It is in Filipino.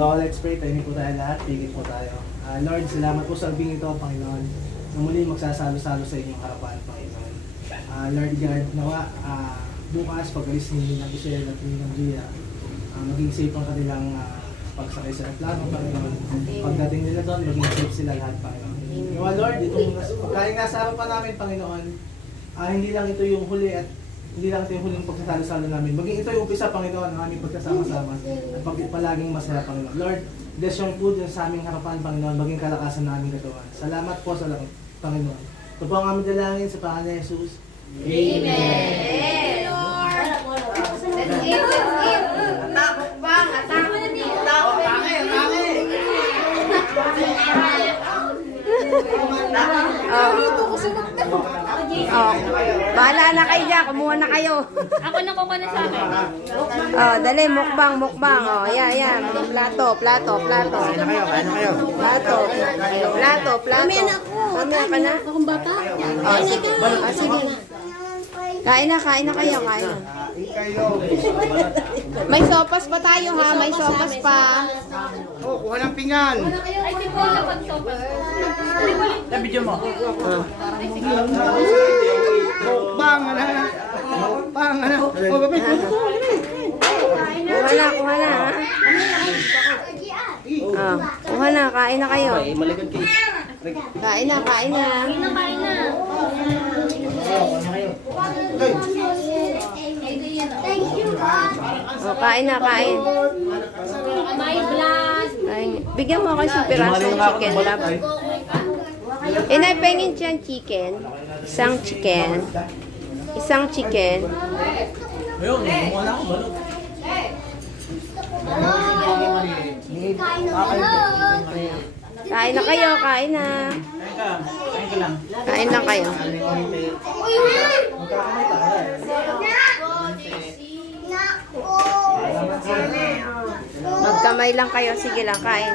So, let's pray. Tayo po tayo lahat. Tigil po tayo. Lord, salamat po sa albing ito, Panginoon, na muli magsasalo-salo sa inyong harapan, Panginoon. Lord God, nawa, bukas, pag-alis ni Michelle at ni Gia, maging safe ang kanilang pagsakay sa aeroplano, Panginoon. Pagdating nila doon, maging safe sila lahat, Panginoon. Nawa, Lord, itong pagkain nasa harapan namin, Panginoon, hindi lang ito yung huli at hindi lang ito yung huling pagsasalo-salo namin. Maging ito yung umpisa, Panginoon, ng aming pagkasama-sama at palaging masaya, Panginoon. Lord, bless your food yun sa aming harapan, Panginoon, maging kalakasan na aming katawan. Salamat po sa Panginoon. Ito po ang aming dalangin sa pangalan ni Jesus. Amen. Lord. Let's eat. Atak bang, atak. Bahala na kayo dyan, kumuha na kayo. Ako na kukuha na sa akin. Dali, mukbang. Yan. Plato. Plato. Mamaya ka na? Akong bata? Sige. Kain na kayo. May sopas pa tayo ha, may sopas pa. Kuha ng pinggan. Ay, di ko na pag-sopas. Video mo. Mukbang, Kuha na. Kuha na, kain na kayo. Kain na. Kain na. Kain na. My blood. Bigyan mo ako isang pirasong chicken, love. Pengin dyan chicken. Isang chicken. Ayun, kumuha na ako, balot. Kain na kayo, kain na. Kain lang kayo. Magkamay lang kayo. Sige lang, kain.